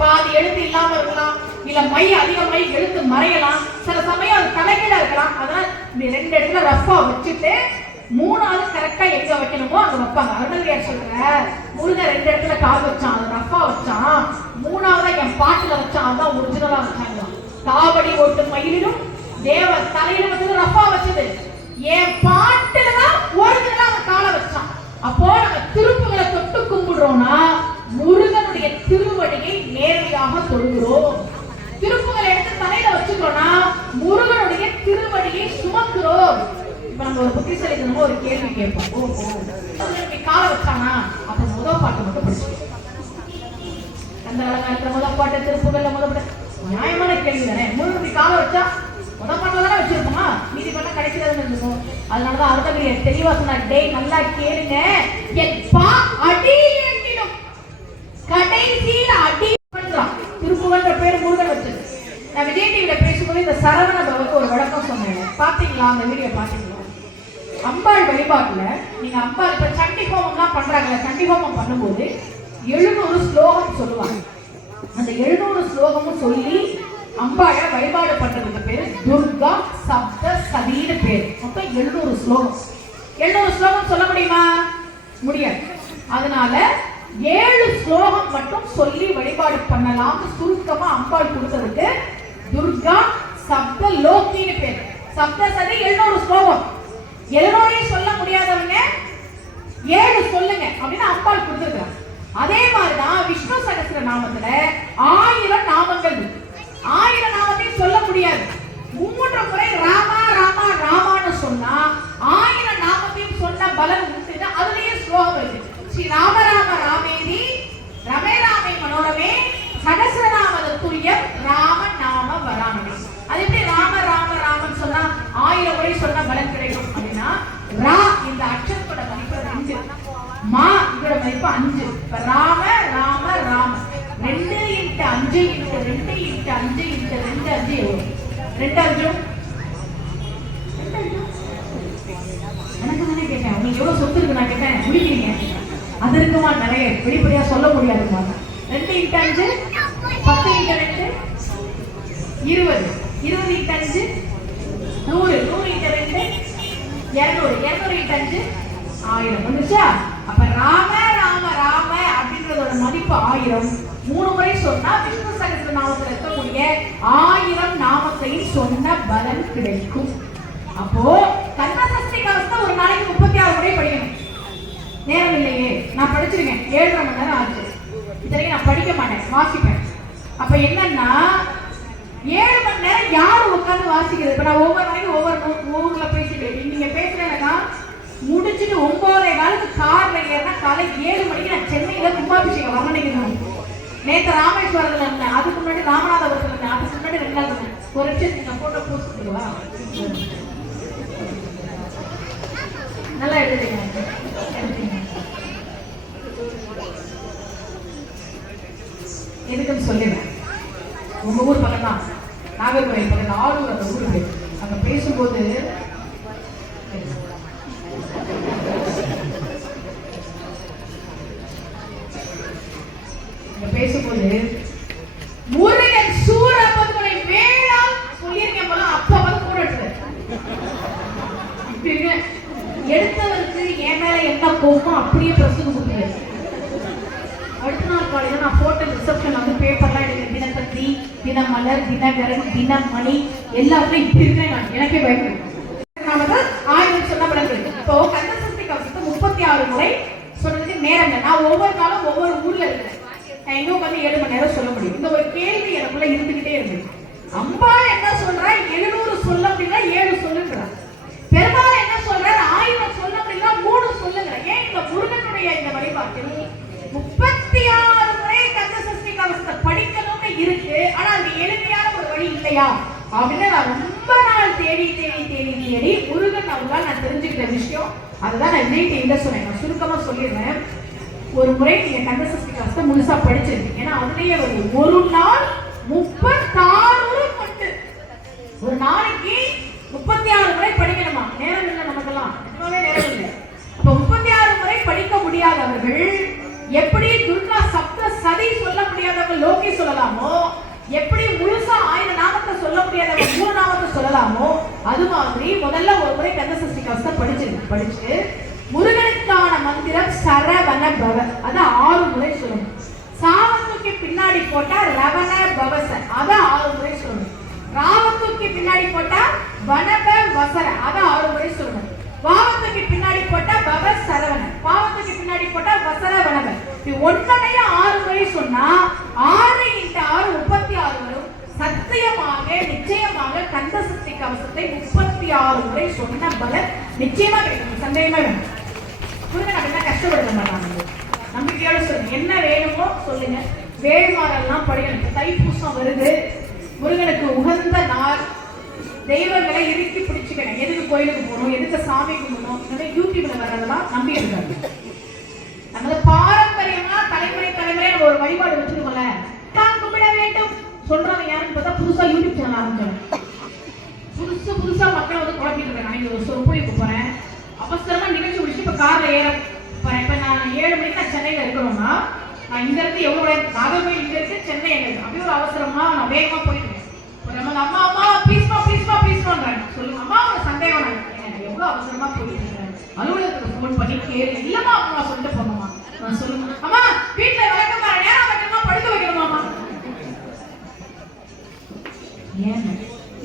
பாதி எழுத்து இல்லாம இருக்கலாம் இல்ல மை அதிக மை எழுத்து மறையலாம். சில சமயம் அது தலைகீழா இருக்கலாம். அதனால இந்த ரெண்டு இடத்துல ரஃபா வச்சுட்டு மூணாவது கரெக்டா எங்க வைக்கணுமோ அங்க வைப்பாங்க. அருணகிரியார் சொல்ற முருகன் ரெண்டு இடத்துல கால் வச்சான் அது ரஃபா வச்சான். மூணாவதா என் பாட்டுல வச்சான் அதான் ஒரிஜினலா வச்சாங்க. தாவடி ஓட்டு மயிலும் தேவ தலையில வச்சது ரஃபா வச்சது. என் பாட்டுல தான் ஒரிஜினலா அவன் காலை வச்சான். அப்போ நம்ம திருப்புகளை தொட்டு கும்பிடுறோம்னா முருகனுடைய திருவடியை நேரடியாக தொழுகிறோம் திருப்புகளை எடுத்து தலையில வச்சுக்கிறோம்னா முருகனுடைய திருவடியை சுமக்கிறோம். இப்ப நம்ம ஒரு புத்திசாலித்தனமா ஒரு கேள்வி கேட்போம். ஓ ஓ. இப்படி காலை வச்சானா? அப்ப முதல் பாட்டு மட்டும் படிச்சுக்கோ அந்த காலத்துல முதல் பாட்டு திருப்புகள்ல முதல் பாட்டு. நியாயமான கேள்வி தானே முருகனுடைய காலை வச்சா முதல் பாட்டில் தானே வச்சிருப்போமா? மீதி பாட்டா கடைசியில இருக்கும் அதனாலதான் அருதகிரியர் தெளிவா சொன்னார் டேய் நல்லா கேளுங்க. என் பா அடி. கடைசியில அடி பண்றான். திருப்புகன்ற பேர் முருகன் வச்சது. நான் விஜய் டிவியில பேசும்போது இந்த சரவண பவனுக்கு ஒரு வழக்கம் சொன்னேன் பாத்தீங்களா? அந்த வீடியோ பாத்தீங்களா? அம்பாள் வழிபாட்டுல நீங்க அம்பாள் இப்ப சண்டி ஹோமம்லாம் பண்றாங்கல்ல சண்டி ஹோமம் பண்ணும்போது எழுநூறு ஸ்லோகம் சொல்லுவாங்க. அந்த எழுநூறு ஸ்லோகமும் சொல்லி அம்பாளை வழிபாடு பண்றதுக்கு பேரு துர்கா சப்த சதின்னு பேர். மொத்தம் எழுநூறு ஸ்லோகம். எழுநூறு ஸ்லோகம் சொல்ல முடியுமா? முடியாது. அதனால ஏழு ஸ்லோகம் மட்டும் சொல்லி வழிபாடு பண்ணலாம்னு சுருக்கமா அம்பாள் கொடுத்ததுக்கு துர்கா சப்த லோகின்னு பேர். சப்த சதி எழுநூறு ஸ்லோகம். எழுநூறையும் சொல்ல முடியாதவங்க ஏழு சொல்லுங்க அப்படின்னு அம்பாள் கொடுத்துருக்காங்க அதே மாதிரிதான் விஷ்ணு சகசிர நாமத்துல ஆயிரம் நாமங்கள் இருக்கு. ஆயிரம் நாமத்தையும் சொல்ல முடியாது மூன்று முறை ராமா ராமா ராமான்னு சொன்னா ஆயிரம் நாமத்தையும் சொன்ன பலன் உண்டு அதுலயே ஸ்லோகம் இருக்கு ஸ்ரீ ராம ராம ராமேதி ரமே ராமே மனோரமே சகசிரநாமத துரியம் ராம நாம வராமே அது எப்படி ராம ராம ராமன் சொன்னா ஆயிரம் முறை சொன்ன பலன் கிடைக்கும் அப்படின்னா ரா இந்த அக்ஷரத்தோட மதிப்பு ரெண்டு மா இதோட மதிப்பு அஞ்சு இப்ப ராம ராம ராம ரெண்டு இன்ட்டு அஞ்சு இன்ட்டு ரெண்டு இன்ட்டு அஞ்சு இன்ட்டு ரெண்டு அஞ்சு எவ்வளவு ரெண்டு அஞ்சும் ரெண்டு அஞ்சும்? எனக்கு தானே கேட்டேன்? உங்களுக்கு எவ்வளவு சொத்து இருக்கு நான் கேட்டேன். முடிக்கிறீங்க. அது இருக்குமா? நிறைய. வெளிப்படையா சொல்ல முடியாதுமா ரெண்டு இன்ட்டு அஞ்சு பத்து இன்ட்டு ரெண்டு இருபது. இருபது இன்ட்டு அஞ்சு நூறு. நூறு இன்ட்டு ரெண்டு இருநூறு. இருநூறு இன்ட்டு அஞ்சு ஆயிரம். வந்துச்சா அப்ப ராம ராம ராம அப்படின்றதோட மதிப்பு ஆயிரம். மூணு முறை சொன்னா விஷ்ணு சகசிர நாமத்தில் இருக்கக்கூடிய ஆயிரம் நாமத்தையும் சொன்ன பலன் கிடைக்கும். அப்போ கண்ணசஸ்தி ஒரு நாளைக்கு முப்பத்தி ஆறு முறை படிக்கணும். நேரம் இல்லையே நான் படிச்சிருக்கேன். ஏழரை மணி நேரம் ஆச்சு. இத்தனைக்கு நான் படிக்க மாட்டேன். வாசிப்பேன். அப்ப என்னன்னா ஏழு மணி நேரம் யாரும் உட்காந்து வாசிக்கிறது? இப்ப நான் ஒவ்வொரு நாளைக்கு ஒவ்வொரு ஊ- ஊர்ல பேசிட்டு நீங்க பேசுறேன்னா முடிச்சுட்டு ஒன்பதரை காலத்துக்கு கார்ல ஏறினா காலை ஏழு மணிக்கு நான் சென்னையில கும்பாபிஷேகம் வரணிக்கணும் நேற்று ராமேஸ்வரத்துல இருந்தேன். அதுக்கு முன்னாடி ராமநாதபுரத்துல இருந்தேன். அதுக்கு முன்னாடி ரெண்டாவது ஒரு நிமிஷம் நீங்க போட்டோ போஸ்ட் பண்ணுவா நல்லா எழுதுறீங்க எதுக்குன்னு சொல்லுவேன் உங்க ஊர் பக்கம் தான் நாகர்கோவில் பக்கம் ஆளுநர் அந்த ஊருக்கு பேர் அங்க பேசும்போது அங்க பேசும்போது முருகன் சூரபத்மனை வேளால் சொல்லியிருக்கேன் போல அப்ப வந்து கூட இப்படி இருக்கு. எடுத்தவருக்கு என் மேல என்ன அப்படியே பிரசுக்கு கொடுத்துருவேன் அடுத்த நாள் காலையில நான் போட்ட ரிசப்ஷன் வந்து பேப்பர்லாம் எடுக்கிறேன் தினத்தந்தி தினமலர் தினகரன் தினமணி எல்லாத்துலையும் இப்படி இருக்கேன் நான். எனக்கே பயப்படுறேன் நாம தான் ஆயிரம் சொன்ன பலன்கள் இப்போ கந்தசஷ்டி கவசத்தை முப்பத்தி ஆறு முறை சொல்றதுக்கு நேரம் நான் ஒவ்வொரு நாளும் ஒவ்வொரு ஊர்ல இருக்கேன். நான் எங்க உட்காந்து ஏழு மணி நேரம் சொல்ல முடியும். இந்த ஒரு கேள்வி எனக்குள்ள இருந்துகிட்டே இருக்கு. அம்பாள் என்ன சொல்றா? எழுநூறு சொல்ல அப்படின்னா ஏழு சொல்லுன்றா பெருமாள் என்ன சொல்றாரு? ஆயிரம் சொல்ல அப்படின்னா மூணு சொல்லுங்க ஏன் இந்த முருகனுடைய இந்த வழிபாட்டில் முப்பத்தி ஆறு முறை கந்த சஷ்டி கவசத்தை படிக்கணும்னு இருக்கு. ஆனா அது எளிமையான ஒரு வழி இல்லையா? அப்படின்னு நான் ரொம்ப நாள் தேடி தேடி தேடி தேடி முருகன் அவங்களால் நான் தெரிஞ்சுக்கிட்ட விஷயம். அதுதான் நான் இன்னைக்கு டிவில சொன்னேன். நான் சுருக்கமா சொல்லிடுறேன். ஒரு முறை நீங்க கந்த சஷ்டி கவசத்தை முழுசா படிச்சிருக்கீங்க. ஏன்னா அதுலயே ஒரு நாள் முப்பத்தாறு கொண்டு ஒரு நாளைக்கு முப்பத்தி ஆறு முறை படிக்கணுமா நேரம் இல்லை நமக்கெல்லாம் நிஜமாவே நேரம் இல்லை அப்ப முப்பத்தி ஆறு முறை படிக்க முடியாதவர்கள் எப்படி துர்கா சப்த சதி சொல்ல முடியாதவங்க லோகி சொல்லலாமோ? எப்படி முழுசா ஆயிரம் நாமத்தை சொல்ல முடியாதவங்க மூணு நாமத்தை சொல்லலாமோ? அது மாதிரி முதல்ல ஒரு முறை கந்த சஷ்டி கவசத்தை படிச்சிருக்கு படிச்சுட்டு முருகனுக்கான மந்திரம் சரவண பவ. அத ஆறு முறை சொல்லணும். சாவத்துக்கு பின்னாடி போட்டா ரவண பவச. அத ஆறு முறை சொல்லணும். ராவத்துக்கு பின்னாடி போட்டா வனப வசர. அத ஆறு முறை சொல்லணும். பாவத்துக்கு பின்னாடி போட்டா பவ சரவணன் பாவத்துக்கு பின்னாடி போட்டா வசர வனப இது ஒன்னனைய ஆறு முறை சொன்னா ஆறு இன்ட்டு ஆறு முப்பத்தி ஆறு வரும். சத்தியமாக நிச்சயமாக கந்த சக்தி கவசத்தை முப்பத்தி ஆறு முறை சொன்ன பலன் நிச்சயமா கிடைக்கும். சந்தேகமா வேணும். புரிஞ்சு நம்ம என்ன கஷ்டப்படுத்த மாட்டாங்க நம்பிக்கையோட சொல்லுங்க என்ன வேணுமோ சொல்லுங்க. வேள்மாரெல்லாம் படிக்கணும். தைப்பூசம் வருது. முருகனுக்கு உகந்த நாள். தெய்வங்களை இறுக்கி பிடிச்சுக்கணும். எதுக்கு கோயிலுக்கு போகணும் எதுக்கு சாமி கும்பிடணும் இதெல்லாம் யூடியூப்ல வர்றதெல்லாம் நம்பி இருக்காங்க. நம்மள பாரம்பரியமா தலைமுறை தலைமுறை நம்ம ஒரு வழிபாடு வச்சிருக்கோம்ல. தான் கும்பிட வேண்டும். சொல்றவங்க யாருன்னு பார்த்தா புதுசா யூடியூப் சேனல் ஆரம்பிச்சாங்க. புதுசு புதுசா மக்களை வந்து குழப்பிட்டு இருக்காங்க. நான் இந்த ஒரு சொற்பொழிவுக்கு போறேன். அவசரமா நிகழ்ச்சி முடிச்சு இப்ப கார்ல ஏற போறேன். இப்ப நான் ஏழு மணிக்கு நான் சென்னையில இருக்கிறோம்னா நான் இங்க இருந்து எவ்வளவு நேரம் நாகர்கோவில் இங்க இருந்து சென்னை எங்க அப்படியே ஒரு அவசரமா நான் வேகமா போயிட்டு இருக்கேன். ஒரு நம்ம அம்மா அம்மா பீஸ் ப்ளீஸ்மா ப்ளீஸ்மான்றாங்க சொல்லுங்க. அம்மா ஒரு சந்தேகம் எனக்கு எவ்வளோ அவசரமா போயிட்டு இருக்கேன் அலுவலகத்துக்கு ஃபோன் பண்ணி கேளு. இல்லம்மா அம்மா சொல்லிட்டு போங்கம்மா நான் சொல்லுங்க. அம்மா வீட்டுல விளக்கம் நேரம் வைக்கணுமா படுக்க வைக்கணுமாமா ஏன்?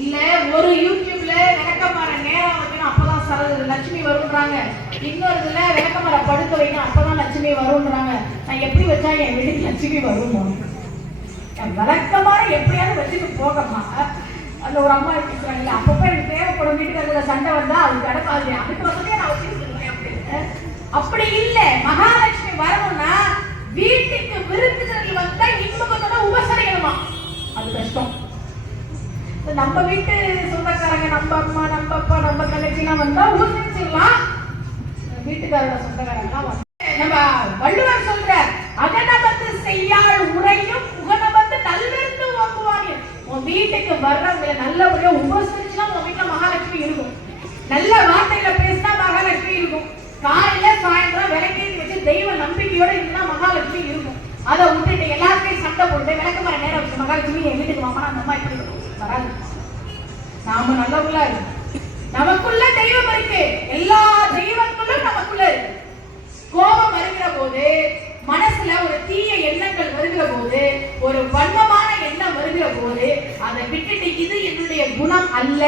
இல்ல ஒரு யூடியூப்ல விளக்கமாற நேரம் வைக்கணும் அப்பதான் சர லட்சுமி வரும்ன்றாங்க. இன்னொரு இதுல விளக்கமாற படுக்க வைக்கணும். அப்பதான் லட்சுமி வரும்ன்றாங்க. நான் எப்படி வச்சா என் வீட்டுக்கு லட்சுமி வருமோ விளக்கமாற எப்படியாவது வச்சுட்டு போகமா அந்த ஒரு அம்மா இருக்கிறாங்க அப்பப்ப எனக்கு தேவைப்படும் வீட்டுக்கு சண்டை வந்தா அது கிடக்காது அதுக்கு வசதியா நான் வச்சிருக்கேன் அப்படின்னு. அப்படி இல்லை. மகாலட்சுமி வரணும்னா வீட்டுக்கு விருந்தினர்கள் வந்தா இன்பத்தோட உபசரிக்கணுமா? அது கஷ்டம். நம்ம வீட்டு சொந்தக்காரங்க நம்ம அம்மா நம்ம அப்பா நம்ம தங்கச்சிலாம் வந்தா உபசரிச்சிடலாம். வீட்டுக்காரோட சொந்தக்காரங்கலாம் வந்து நம்ம வள்ளுவர் சொல்ற அகனபத்து செய்யாள் உரையும் உகனபத்து நல்விருந்து வாங்குவாங்க உன் வீட்டுக்கு வர்றவங்களை நல்லபடியா உபசரிச்சுனா உன் வீட்டுல மகாலட்சுமி இருக்கும் நல்ல வார்த்தைகளை பேசினா மகாலட்சுமி இருக்கும். காலையில சாயந்தரம் விளக்கேற்றி வச்சு தெய்வ நம்பிக்கையோட இருந்தா மகாலட்சுமி இருக்கும். அதை விட்டுட்டு எல்லாத்தையும் சண்டை போட்டு விளக்கு மர நேரம் வச்சு மகாலட்சுமி என் வீட்டுக்கு மாமா அந்த அம்மா இப்படி இருக்கும். வராது. நாம நல்லவங்களா இருக்கும் நமக்குள்ள தெய்வம் இருக்கு. எல்லா தெய்வங்களும் நமக்குள்ள இருக்கு. கோபம் வருகிற போது மனசுல ஒரு தீய எண்ணங்கள் வருகிற போது ஒரு வன்மமான எண்ணம் வருகிற போது அதை விட்டுட்டு இது என்னுடைய குணம் அல்ல.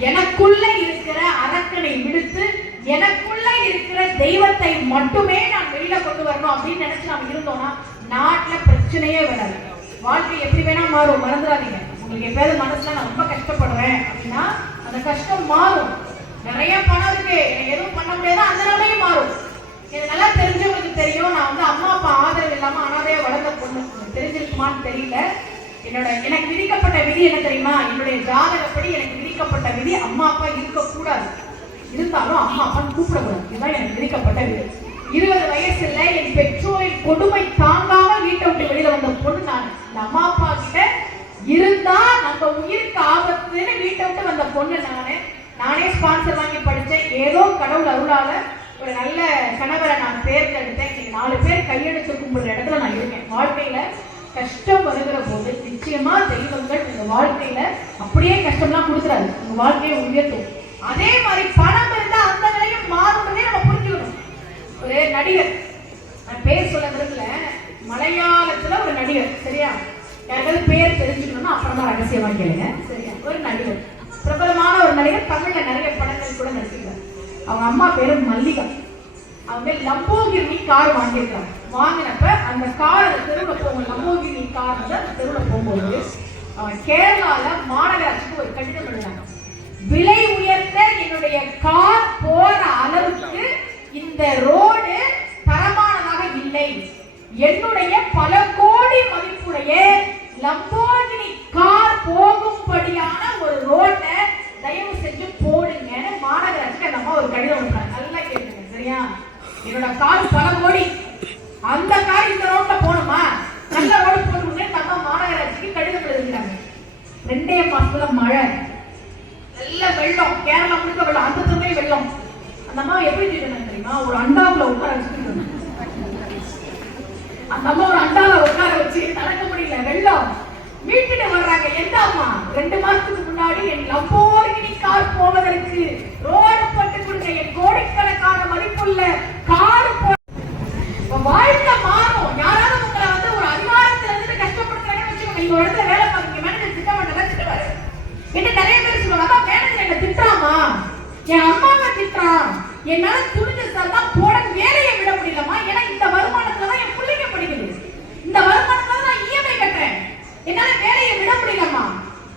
எனக்குள்ள இருக்கிற அரக்கனை விடுத்து எனக்குள்ள இருக்கிற தெய்வத்தை மட்டுமே நான் வெளியில கொண்டு வரணும் அப்படின்னு நினைச்சு நாம இருந்தோம்னா நாட்டுல பிரச்சனையே வராது. வாழ்க்கை எப்படி வேணா மாறும் மறந்துடாதீங்க. உங்களுக்கு எப்பயாவது மனசுல நான் ரொம்ப கஷ்டப்படுறேன் அப்படின்னா அந்த கஷ்டம் மாறும். நிறைய பணம் இருக்கு. எனக்கு எதுவும் பண்ண முடியாது? அந்த நிலைமையும் மாறும். எனக்கு நல்லா தெரிஞ்சவங்களுக்கு தெரியும். நான் வந்து அம்மா அப்பா ஆதரவு இல்லாம அனாதையா வளர்ந்த பொண்ணு. தெரிஞ்சிருக்குமான்னு தெரியல. என்னோட எனக்கு விதிக்கப்பட்ட விதி என்ன தெரியுமா? என்னுடைய ஜாதகப்படி எனக்கு விதிக்கப்பட்ட விதி அம்மா அப்பா இருக்கக்கூடாது. இருந்தாலும் அம்மா அப்பா கூப்பிடக்கூடாது. இதுதான் எனக்கு விதிக்கப்பட்ட விதி. இருபது வயசுல என் பெற்றோரின் கொடுமை தாங்காம வீட்டை விட்டு வெளியில வந்த பொண்ணு நான். இந்த அம்மா அப்பா கிட்ட இருந்தா நம்ம உயிருக்கு ஆபத்துன்னு வீட்டை விட்டு வந்த பொண்ணு நானு. நானே ஸ்பான்சர் வாங்கி படித்தேன் ஏதோ கடவுள் அருளால ஒரு நல்ல கணவரை நான் தேர்ந்தெடுத்தேன். நாலு பேர் கையெடுத்து கும்பிடுற இடத்துல நான் இருக்கேன். வாழ்க்கையில கஷ்டம் வருகிற போது நிச்சயமா தெய்வங்கள் உங்க வாழ்க்கையில அப்படியே கஷ்டம்லாம் கொடுக்குறாரு உங்க வாழ்க்கையை உயர்த்தும். அதே மாதிரி பணம் இருந்தா அந்த நிலையும் மாறுறதே நம்ம புரிஞ்சுக்கணும். ஒரு நடிகர் நான் பேர் சொல்ல விரும்பல. மலையாளத்துல ஒரு நடிகர் சரியா? யாராவது பேர் தெரிஞ்சுக்கணும்னா அப்புறமா ரகசியமா கேளுங்க. சரியா? ஒரு நடிகர். பிரபலமான ஒரு நடிகர் தமிழ்ல நிறைய படங்கள் கூட நடிச்சிருக்காரு. அவங்க அம்மா பேரு மல்லிகா. அவங்க லம்போகிர்னி கார் வாங்கியிருக்காங்க வாங்கினப்ப அந்த கார் அந்த தெருவில் போகும் லம்போகிர்னி கார் வந்து அந்த தெருவில் போகும்போது கேரளாவில் கேரளால மாநகராட்சிக்கு ஒரு கடிதம் எழுதினாங்க விலை உயர்ந்த என்னுடைய கார் போற அளவுக்கு இந்த ரோடு தரமானதாக இல்லை. என்னுடைய பல கோடி மதிப்புடைய லம்போ கார் போகும்படியான ஒரு ரோட்டை தயவு செஞ்சு போடுங்கன்னு மாநகராட்சிக்கு அந்த அம்மா ஒரு கடிதம் விட்டாங்க நல்லா கேட்டுங்க சரியா என்னோட கார் பல கோடி. அந்த கார் இந்த ரோட்ல போகணுமா நல்ல ரோடு போடுங்க நம்ம மாநகராட்சிக்கு கடிதம் எழுதுகிறாங்க ரெண்டே மாசத்துல மழை. நல்ல வெள்ளம். கேரளா முழுக்க வெள்ளம். அந்த துணை வெள்ளம். அந்த அம்மா எப்படி செய்யணும் தெரியுமா? ஒரு அண்டாவுல உட்கார வச்சுட்டு அந்த அம்மா ஒரு அண்டாவில் உட்கார வச்சு நடக்க முடியல. வெள்ளம். மீட்டுட்டு வர்றாங்க. எந்த அம்மா? ரெண்டு மாசத்துக்கு முன்னாடி என் லம்போர்கினி கார் போவதற்கு ரோ பட்டு கொடுங்க என் கோடிக்கணக்கான மதிப்புள்ள கார் போ உங்க வாழ்க்கை மாறும் யாராவது உங்களை வந்து ஒரு அதிகாரத்துல இருந்து கஷ்டப்படுத்துறாங்கன்னு வச்சுக்கோங்க நீங்க ஒரு இடத்துல வேலை பார்க்குறீங்க மேனேஜர் திட்ட மாட்டேன் திட்டுவாரு என்ன நிறைய பேர் சொல்லுவாங்க அதான் மேனேஜர் என்ன திட்டுறாமா என் அம்மாவை திட்டுறான் என்னால துணிஞ்ச சார் தான் போட வேலையை விட முடியலமா ஏன்னா இந்த வருமானத்துல தான் என் பிள்ளைங்க படிக்குது இந்த வருமானத்துல தான் நான் இஎம்ஐ கட்டுறேன் என்னால வேலையை விட முடியலமா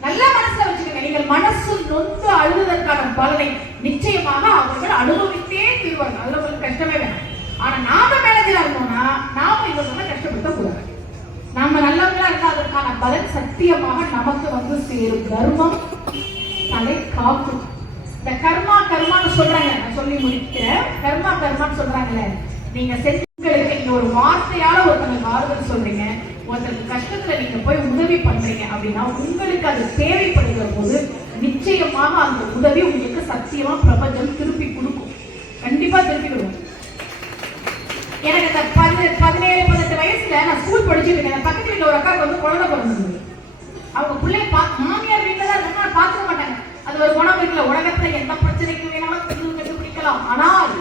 நல்லா மனசுல வச்சுக்கோங்க நீங்கள் மனசு நொந்து அழுவதற்கான பலனை நிச்சயமாக அவர்கள் அனுபவித்தே தீர்வாங்க அதுல உங்களுக்கு கஷ்டமே வேணாம் ஆனா நாம மேனேஜரா இருந்தோம்னா நாம இவங்களை கஷ்டப்படுத்த கூடாது நாம நல்லவங்களா இருந்தா அதற்கான பலன் சத்தியமாக நமக்கு வந்து சேரும். தர்மம் தலை காக்கும். இந்த கர்மா கர்மான்னு சொல்றாங்க நான் சொல்லி முடிக்கிறேன். கர்மா கர்மான்னு சொல்றாங்களே. நீங்க செஞ்சங்களுக்கு நீங்க ஒரு வார்த்தையால ஒருத்தங்களுக்கு ஆறுதல் சொல்றீங்க. ஒருத்தருக்கு கஷ்டத்துல நீங்க போய் உதவி பண்றீங்க அப்படின்னா உங்களுக்கு அது தேவைப்படுகிற போது நிச்சயமாக அந்த உதவி உங்களுக்கு சத்தியமா பிரபஞ்சம் திருப்பி கொடுக்கும். கண்டிப்பா திருப்பி கொடுக்கும். எனக்கு இந்த பதி பதினேழு பதினெட்டு வயசுல நான் ஸ்கூல் படிச்சுட்டு இருக்கேன் பக்கத்து வீட்டுல ஒரு அக்காவுக்கு வந்து குழந்தை பிறந்தது அவங்க பிள்ளைய பா மாமியார் வீட்டுல தான் இருந்தாலும் பார்க்க பார்த்துக்க மாட்டாங்க அது ஒரு குணம் இருக்குல்ல. உலகத்துல எந்த பிரச்சனைக்கு வேணாலும் தீர்வு கண்டுபிடிக்கலாம். ஆனால்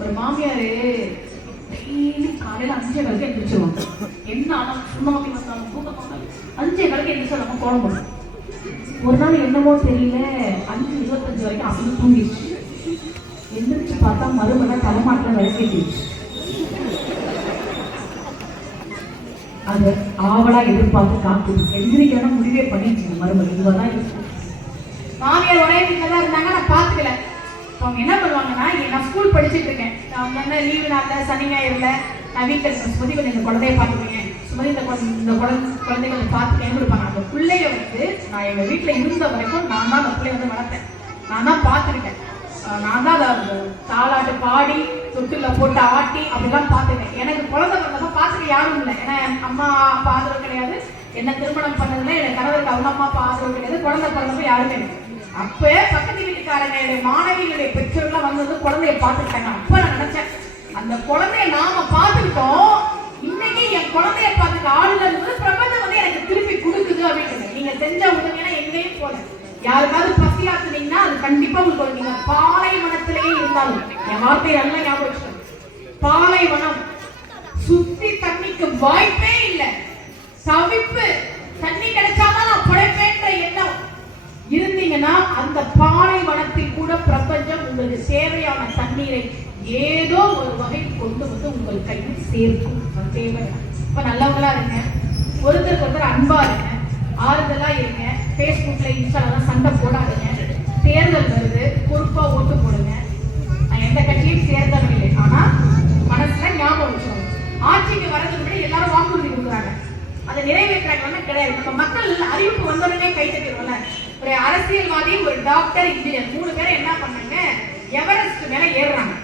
ஒரு மாமியாரு டெய்லி காலையில அஞ்சே காலுக்கு எந்திரிச்சிருவாங்க என்ன ஆனாலும் சுண்ணாம்பி வந்தாலும் பூகம் வந்தாலும் அஞ்சே காலுக்கு எந்திரிச்சு நம்ம குழம்பு ஒரு நாள் என்னமோ தெரியல அஞ்சு இருபத்தஞ்சு வரைக்கும் அப்படின்னு தூங்கிடுச்சு. எந்திரிச்சு பார்த்தா மறுபடியும் தலைமாற்றம் விளக்கிடுச்சு அது ஆவலா எதிர்பார்த்து காத்து எந்திரிக்கணும் முடிவே பண்ணிடுச்சு மறுபடியும். இதுவதான் இருக்கும் மாமியார் ஒரே வீட்டில் தான் இருந்தாங்க நான் பார்த்துக்கல. இப்போ அவங்க என்ன பண்ணுவாங்கன்னா நான் ஸ்கூல் படிச்சுட்டு இருக்கேன். அவங்க வந்து லீவு நாளில் சனி ஞாயிறுல நான் வீட்டில் இருக்க சுமதி கொஞ்சம் இந்த குழந்தைய பார்த்துக்கோங்க. சுமதி இந்த குழந்தை இந்த குழந்தை குழந்தை கொஞ்சம் பார்த்துக்கேன்னு கொடுப்பாங்க அந்த பிள்ளைய வந்து நான் எங்கள் வீட்டில் இருந்த வரைக்கும் நான் தான் அந்த பிள்ளைய வந்து வளர்த்தேன். நான் தான் பார்த்துருக்கேன் நான் தான் அதை தாளாட்டு பாடி தொட்டில போட்டு ஆட்டி அப்படிலாம் பார்த்துட்டேன். எனக்கு குழந்தை பிறந்தப்ப பார்த்துட்டு யாரும் இல்லை. ஏன்னா அம்மா அப்பா ஆதரவு கிடையாது. என்ன திருமணம் பண்ணதுல என் கணவருக்கு அவங்க அம்மா அப்பா ஆதரவு கிடையாது. குழந்தை பிறந்தப்ப யாருமே இல்லை அப்போ பக்கத்து வீட்டுக்காரங்க என்னுடைய மாணவிகளுடைய பெற்றோர்லாம் வந்து குழந்தைய பார்த்துக்கிட்டாங்க. அப்ப நான் நினைச்சேன் அந்த குழந்தைய நாம பார்த்துக்கிட்டோம் இன்னைக்கு என் குழந்தைய பார்த்துக்க ஆளுநர் வந்து பிரபஞ்சம் வந்து எனக்கு திருப்பி கொடுக்குது அப்படின்னு நீங்க செஞ்ச உதவினா எங்கேயும் போல யாருக்காவது பசி ஆத்துனீங்கன்னா அது கண்டிப்பா உங்களுக்கு ஒரு நீங்க பாலைவனத்திலேயே இருந்தாலும் என் வார்த்தையை நல்லா ஞாபகம் பாலைவனம் சுத்தி தண்ணிக்கு வாய்ப்பே இல்லை. தவிப்பு தண்ணி கிடைச்சாதான் நான் பிழைப்பேன்ற எண்ணம். இருந்தீங்கன்னா அந்த பாலைவனத்தில் கூட பிரபஞ்சம் உங்களுக்கு சேவையான தண்ணீரை ஏதோ ஒரு வகை கொண்டு வந்து உங்கள் கையில் சேர்க்கும். தேவை இப்ப நல்லவங்களா இருங்க. ஒருத்தருக்கு ஒருத்தர் அன்பா இருங்க. ஆறுதலா இருங்க. ஃபேஸ்புக்ல இன்ஸ்டாலாம் சண்டை போடாதீங்க தேர்தல் வருது பொறுப்பா ஓட்டு போடுங்க நான் எந்த கட்சியும் சேர்ந்தவன் இல்லை ஆனா மனசுல ஞாபகம் வச்சுக்கணும் ஆட்சிக்கு வரதுக்கு முன்னாடி எல்லாரும் வாக்குறுதி கொடுக்குறாங்க அதை நிறைவேற்றாங்கன்னு கிடையாது அறிவிப்பு வந்தோடனே கை தட்டிடுவோம்ல. ஒரு அரசியல்வாதி ஒரு டாக்டர் இன்ஜினியர் மூணு பேரும் என்ன பண்ணாங்க? எவரெஸ்ட் மேல ஏறுறாங்க.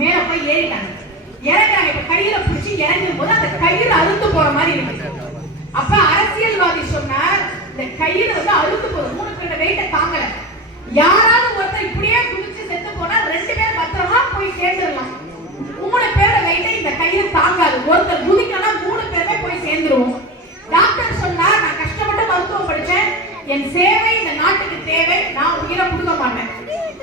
மேல போய் ஏறிட்டாங்க. இறங்குறாங்க இப்ப கையில பிடிச்சி இறங்கும் போது அந்த கயிறு அறுத்து போற மாதிரி இருக்கு. அப்ப அரசியல்வாதி சொன்னார் இந்த கயிறு வந்து அறுத்து போகுது மூணு பேரோட வெயிட்ட தாங்கல. யாராவது ஒருத்தர் இப்படியே குதிச்சு செத்து போனா ரெண்டு பேர் பத்திரமா போய் சேர்ந்துடலாம் மூணு பேரோட வெயிட்டை இந்த கயிறு தாங்காது ஒருத்தர் குதிக்கலாம் மூணு பேருமே போய் சேர்ந்துருவோம் டாக்டர் சொன்னார் நான் கஷ்டப்பட்டு மருத்துவம் படிச்சேன் என் சேவை இந்த நாட்டுக்கு தேவை நான் உயிரை கொடுக்க மாட்டேன்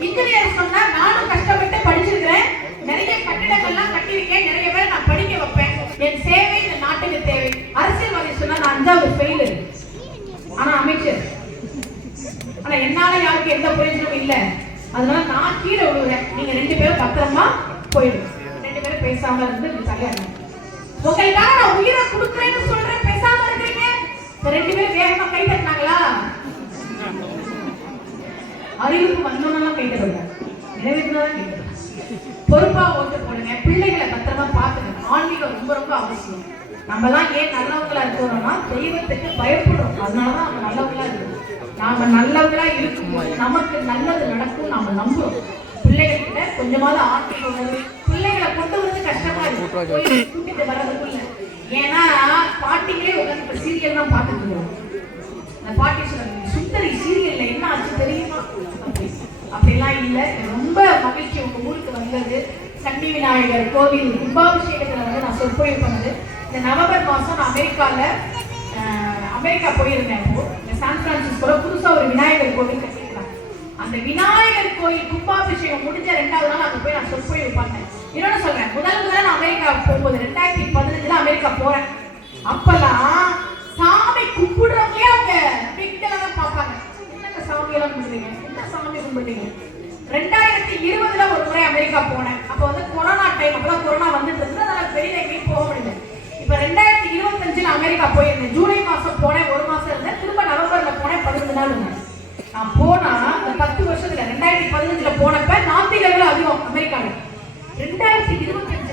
இன்ஜினியர் சொன்னார் நானும் கஷ்டப்பட்டு படிச்சிருக்கிறேன் நிறைய கட்டிடங்கள்லாம் கட்டியிருக்கேன் நிறைய பேர் நான் படிக்க வைப்பேன் என் சேவை இந்த நாட்டுக்கு தேவை சொன்னா நான் அஞ்சாவது ஃபெயில் ஆனா அமைச்சர் ஆனா என்னால யாருக்கு எந்த பிரயோஜனமும் இல்ல. அதனால நான் கீழே விழுகிறேன். நீங்க ரெண்டு பேரும் பத்திரமா போயிடுங்க. ரெண்டு பேரும் பேசாம இருந்து ஜாலியா உங்களுக்காக நான் உயிரை கொடுக்குறேன்னு சொல்றேன். பேசாம இருக்கிறீங்க. இந்த ரெண்டு பேரும் வேகமா கை தட்டினாங்களா? அறிவுக்கு வந்தோம்னா கை தட்டுங்க நிறைவேற்றினாதான் கை தட்டுங்க பொறுப்பா ஓட்டு போடுங்க. பிள்ளைகளை பத்திரமா பாத்துங்க ஆன்மீகம் ரொம்ப ரொம்ப அவசியம். நம்ம எல்லாம் ஏன் நல்லவங்களா இருக்கிறோம்னா தெய்வத்துக்கு பயப்படுறோம் அதனாலதான் நம்ம நல்லவங்களா இருக்கிறோம் நாம நல்லவங்களா இருக்கும்போது நமக்கு நல்லது நடக்கும் நாம நம்புறோம். பிள்ளைகிட்ட கொஞ்சமாவது ஆன்மீக உணர்வு பிள்ளைகளை கொண்டு வந்து கஷ்டமா இருக்கு. கூட்டிட்டு வர்றதுக்குள்ள ஏன்னா பாட்டிங்களே உட்காந்து இப்ப சீரியல் தான் பாத்துட்டு அந்த பாட்டி சொல்றாங்க சுந்தரி சீரியல்ல என்ன ஆச்சு தெரியுமா? அப்படி அப்படிலாம் இல்ல. ரொம்ப மகிழ்ச்சி உங்க ஊருக்கு வந்தது. சண்டி விநாயகர் கோவில் கும்பாபிஷேகத்துல வந்து நான் சொற்பொழிவு பண்ணது. இந்த நவம்பர் மாதம் நான் அமெரிக்காவில் அமெரிக்கா போயிருந்தேன் இப்போ இந்த சான் பிரான்சிஸ்கோவில் புதுசாக ஒரு விநாயகர் கோவில் கட்டியிருக்காங்க. அந்த விநாயகர் கோயில் கும்பாபிஷேகம் முடிஞ்ச ரெண்டாவது நாள் அங்கே போய் நான் சொற்பொழிவு பார்த்தேன். இன்னொன்று சொல்கிறேன் முதல் முதல்ல நான் அமெரிக்கா போகும்போது ரெண்டாயிரத்தி பதினஞ்சில் அமெரிக்கா போகிறேன் அப்போல்லாம் சாமி கும்பிடுறவங்களே அவங்க பிக்டல தான் பார்ப்பாங்க. என்னங்க சாமியெல்லாம் கும்பிடுறீங்க? என்ன சாமி கும்பிடுறீங்க? ரெண்டாயிரத்தி இருபதுல ஒரு முறை அமெரிக்கா போனேன். அப்போ வந்து கொரோனா டைம் அப்போ கொரோனா வந்து போயிருந்தேன் ஜூலை மாசம் போனேன் ஒரு மாசம் இருந்தேன். திரும்ப நவம்பர்ல போனேன் பதினஞ்சு நாள் இருந்தேன் நான் போனா இந்த பத்து வருஷத்துல ரெண்டாயிரத்தி பதினஞ்சுல போனப்ப நாத்திகர்கள் அதிகம் அமெரிக்காவில் ரெண்டாயிரத்தி இருபத்தஞ்சில்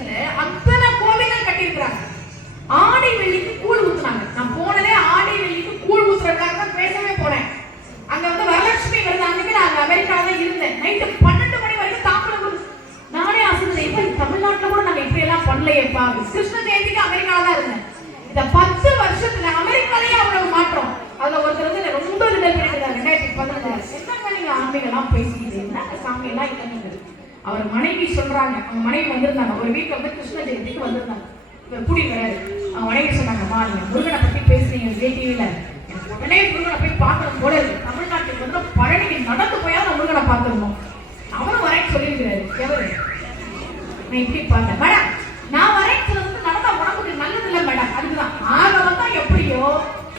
அத்தனை கோவில்கள் கட்டியிருக்கிறாங்க. ஆடி வெள்ளிக்கு கூழ் ஊத்துனாங்க. நான் போனதே ஆடி வெள்ளிக்கு கூழ் ஊத்துறதுக்காக தான் பேசவே போனேன். அங்க வந்து வரலட்சுமி விருது அன்னைக்கு நான் அமெரிக்காவில் தான் இருந்தேன். நைட்டு பன்னெண்டு மணி வரைக்கும் தாம்பரம் நானே ஆசைப்பட்டேன் இப்ப தமிழ்நாட்டில் கூட நாங்க இப்படியெல்லாம் பண்ணலையேப்பா. கிருஷ்ண ஜெயந்திக்கு அமெரிக்காவில் தான் இருந்தேன். இந்த பத்து வருஷத்துல அமெரிக்காலேயே அவ்வளவு மாற்றம். அதுல ஒருத்தர் வந்து ரொம்ப இந்த ரெண்டாயிரத்தி பதினஞ்சாறு என்னங்க நீங்க ஆன்மீகம் எல்லாம் பேசிக்கிட்டு சாமி எல்லாம் இல்லைங்க அவர் மனைவி சொல்றாங்க. அவங்க மனைவி வந்திருந்தாங்க. ஒரு வீட்டுல வந்து கிருஷ்ண ஜெயந்திக்கு வந்திருந்தாங்க. இவர் கூடி கிடையாது அவங்க மனைவி சொன்னாங்க மா நீங்க முருகனை பத்தி பேசுறீங்க விஜய் டிவியில உடனே முருகனை போய் பார்க்கணும் போல இருக்கு. தமிழ்நாட்டுக்கு வந்து பழனிக்கு நடந்து போயா முருகனை பார்த்துருந்தோம். அவரும் வரேன்னு சொல்லியிருக்கிறாரு. எவரு? நான் இப்படி பார்த்தேன். மேடம் நான் வரேன் சொல்றது நடந்தா உடம்புக்கு நல்லது இல்லை மேடம் அதுக்குதான் ஆக வந்தா எப்படியோ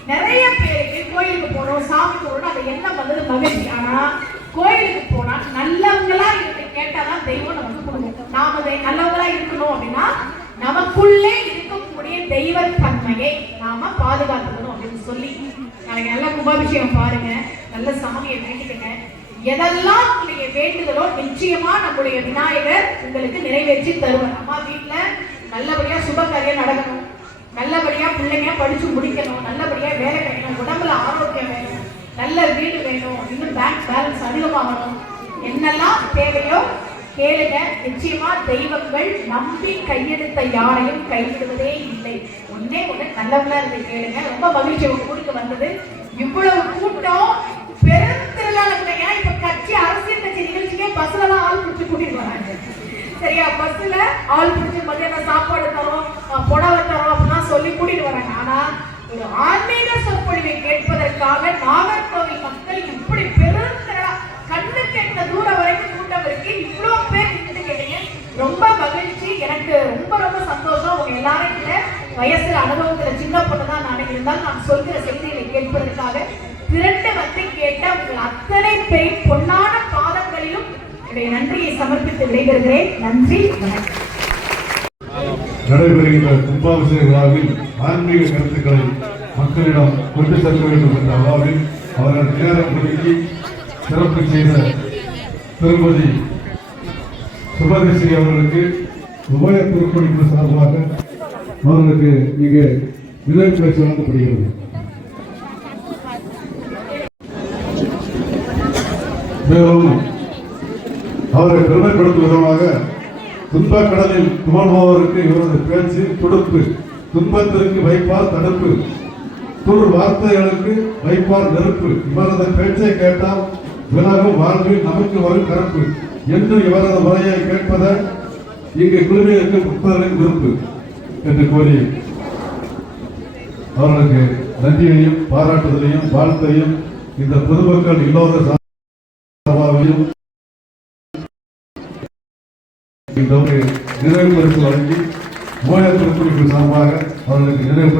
நிறைய பேருக்கு கோயிலுக்கு போறோம் சாமி போறோம் அது என்ன வந்தது மகிழ்ச்சி. ஆனா கோயிலுக்கு போனா நல்லவங்களா இருந்து கேட்டாதான் தெய்வம் நமக்கு கொடுக்கும். நாம தெய்- நல்லவங்களா இருக்கணும் அப்படின்னா நமக்குள்ளே இருக்கக்கூடிய தெய்வ தன்மையை நாம பாதுகாத்துக்கணும் அப்படின்னு சொல்லி. நாளைக்கு நல்ல கும்பாபிஷேகம் பாருங்க. நல்ல சாமியை வேண்டிக்கங்க. எதெல்லாம் உங்களுடைய வேண்டுதலோ நிச்சயமா நம்முடைய விநாயகர் உங்களுக்கு நிறைவேற்றி தருவார். அம்மா வீட்டுல நல்லபடியா சுப காரியம் நடக்கணும். நல்லபடியா பிள்ளைங்க படிச்சு முடிக்கணும் நல்லபடியா வேலை கிடைக்கணும் உடம்புல ஆரோக்கியம் வேணும் நல்ல வீடு வேணும் இன்னும் பேங்க் பேலன்ஸ் அதிகமாகணும். என்னெல்லாம் தேவையோ கேளுங்க. நிச்சயமா தெய்வங்கள் நம்பி கையெடுத்த யாரையும் கைவிடுவதே இல்லை. ஒன்னே ஒன்று நல்லவங்களா இருந்து கேளுங்க. ரொம்ப மகிழ்ச்சி உங்க ஊருக்கு வந்தது. இவ்வளவு கூட்டம் பெருந்திரளால கூட ஏன் இப்ப கட்சி அரசியல் கட்சி நிகழ்ச்சிக்கே பஸ்ல தான் ஆள் பிடிச்சு கூட்டிட்டு வராங்க சரியா? பஸ்ல ஆள் பிடிச்சி மத்தியானம் சாப்பாடு தரோம் புடவை தரோம் அப்படிலாம் சொல்லி கூட்டிட்டு வராங்க. ஆனா ஒரு ஆன்மீக சொற்பொழிவை கேட்பதற்காக நாகர்கோவில் மக்கள் இப்படி பெருந்திரளா கண்ணு கேட்ட தூரம் வரைக்கும் கூட்டம் இருக்கு. இவ்வளவு பேர் நின்று கேட்டீங்க. ரொம்ப மகிழ்ச்சி. எனக்கு ரொம்ப ரொம்ப சந்தோஷம். உங்க எல்லாரும் இல்ல வயசுல அனுபவத்துல சின்ன பொண்ணு தான் நான். இருந்தாலும் நான் சொல்கிற செய்திகளை கேட்பதற்காக திரண்டு வந்து கேட்ட உங்கள் அத்தனை பேர் பொன்னான பாதங்களிலும் என்னுடைய நன்றியை சமர்ப்பித்து விடைபெறுகிறேன். நன்றி. வணக்கம். நடைபெறுகின்ற கும்பாபிஷேக விழாவில் ஆன்மீக கருத்துக்களை மக்களிடம் கொண்டு செல்ல வேண்டும் என்ற விழாவில் அவர்கள் நேரம் ஒதுக்கி சிறப்பு செய்த திருமதி சுபதேசி அவர்களுக்கு உபய பொறுப்பளிப்பு சார்பாக அவர்களுக்கு இங்கே நினைவு பரிசு வழங்கப்படுகிறது. மேலும் அவரை பெருமைப்படுத்தும் விதமாக துன்பக் கடலில் துவழ்பவருக்கு இவரது பேச்சு துடுப்பு துன்பத்திற்கு வைப்பார் தடுப்பு துர் வார்த்தைகளுக்கு வைப்பார் நெருப்பு. இவரது பேச்சை கேட்டால் விலகும் வாழ்வில் நமக்கு வரும் கருப்பு. என்று இவரது முறையை கேட்பதை இங்கு குழுவில் இருக்கும் புத்தர்களின் விருப்பு என்று கூறி அவர்களுக்கு நன்றியையும் பாராட்டுதலையும் வாழ்த்தையும் இந்த பொதுமக்கள் இல்லாத இந்த நிறைவு பரிசு வழங்கி மூலப்பொருட்களுக்கு சார்பாக அவர்களுக்கு நிறைவு